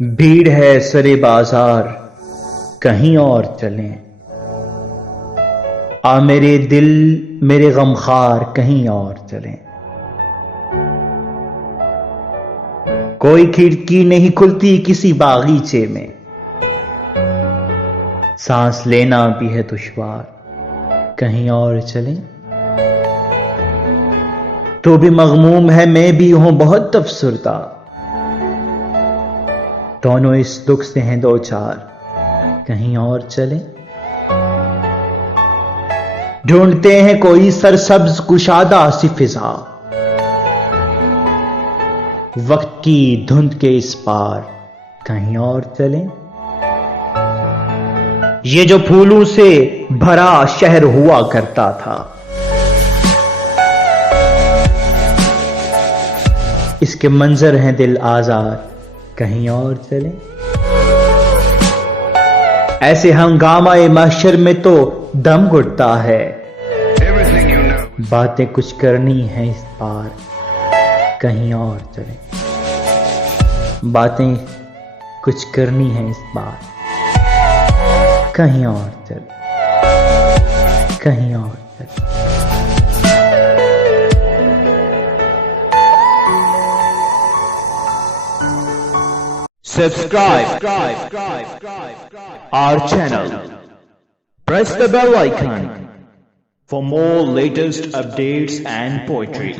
بھیڑ ہے سرے بازار، کہیں اور چلیں۔ آ میرے دل میرے غمخوار، کہیں اور چلیں۔ کوئی کھڑکی نہیں کھلتی کسی باغیچے میں، سانس لینا بھی ہے دشوار، کہیں اور چلیں۔ تو بھی مغموم ہے میں بھی ہوں بہت افسردہ، دونوں اس دکھ سے ہیں دو چار، کہیں اور چلیں۔ ڈھونڈتے ہیں کوئی سرسبز کشادہ سی فضا، وقت کی دھند کے اس پار، کہیں اور چلیں۔ یہ جو پھولوں سے بھرا شہر ہوا کرتا تھا، اس کے منظر ہیں دل آزار، کہیں اور چلیں۔ ایسے ہنگامہ محشر میں تو دم گھٹتا ہے، باتیں کچھ کرنی ہیں اس بار، کہیں اور چلیں۔ باتیں کچھ کرنی ہیں اس بار، کہیں اور چلیں، کہیں اور چلیں۔ Subscribe our channel. Press the bell icon for more latest updates and poetry.